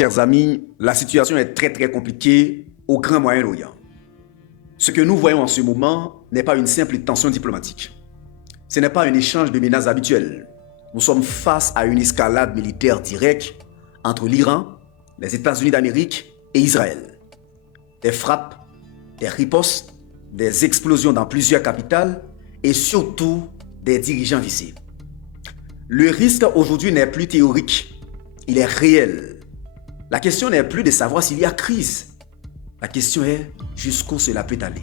Chers amis, la situation est très compliquée au Grand Moyen-Orient. Ce que nous voyons en ce moment n'est pas une simple tension diplomatique. Ce n'est pas un échange de menaces habituelles. Nous sommes face à une escalade militaire directe entre l'Iran, les États-Unis d'Amérique et Israël. Des frappes, des ripostes, des explosions dans plusieurs capitales et surtout des dirigeants visés. Le risque aujourd'hui n'est plus théorique, il est réel. La question n'est plus de savoir s'il y a crise. La question est jusqu'où cela peut aller.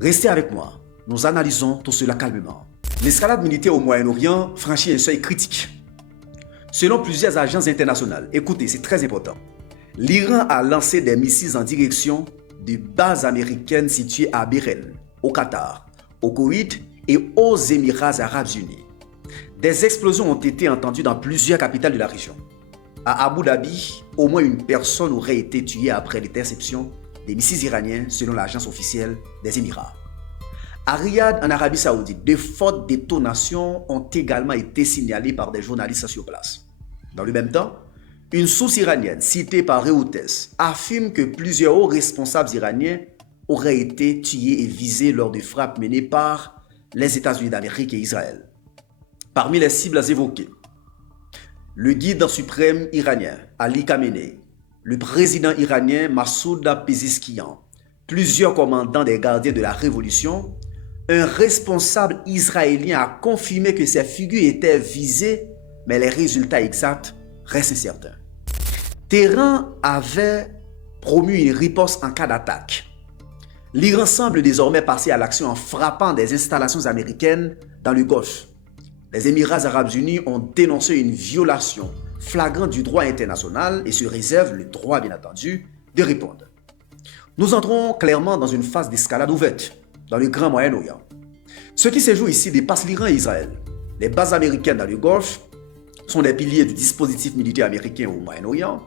Restez avec moi, nous analysons tout cela calmement. L'escalade militaire au Moyen-Orient franchit un seuil critique. Selon plusieurs agences internationales, écoutez, c'est très important, l'Iran a lancé des missiles en direction de bases américaines situées à Bahreïn, au Qatar, au Koweït et aux Émirats arabes unis. Des explosions ont été entendues dans plusieurs capitales de la région. À Abu Dhabi, au moins une personne aurait été tuée après l'interception des missiles iraniens selon l'agence officielle des Émirats. À Riyad, en Arabie Saoudite, de fortes détonations ont également été signalées par des journalistes sur place. Dans le même temps, une source iranienne citée par Reuters affirme que plusieurs hauts responsables iraniens auraient été tués et visés lors de frappes menées par les États-Unis d'Amérique et Israël. Parmi les cibles évoquées, le guide suprême iranien Ali Khamenei, le président iranien Massoud Pezeshkian, plusieurs commandants des gardiens de la révolution, un responsable israélien a confirmé que ces figures étaient visées, mais les résultats exacts restent incertains. Téhéran avait promu une riposte en cas d'attaque. L'Iran semble désormais passer à l'action en frappant des installations américaines dans le Golfe. Les Émirats arabes unis ont dénoncé une violation flagrante du droit international et se réservent le droit, bien entendu, de répondre. Nous entrons clairement dans une phase d'escalade ouverte dans le Grand Moyen-Orient. Ce qui se joue ici dépasse l'Iran et Israël. Les bases américaines dans le Golfe sont des piliers du dispositif militaire américain au Moyen-Orient.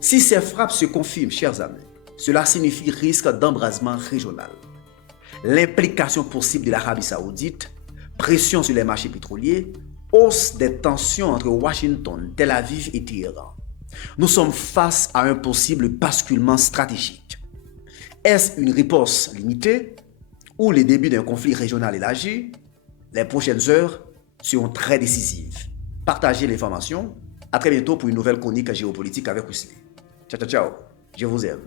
Si ces frappes se confirment, chers amis, cela signifie risque d'embrasement régional. L'implication possible de l'Arabie Saoudite, pression sur les marchés pétroliers, hausse des tensions entre Washington, Tel Aviv et Téhéran. Nous sommes face à un possible basculement stratégique. Est-ce une riposte limitée ou le début d'un conflit régional élargi? Les prochaines heures seront très décisives. Partagez l'information. À très bientôt pour une nouvelle chronique géopolitique avec Wesley. Ciao. Je vous aime.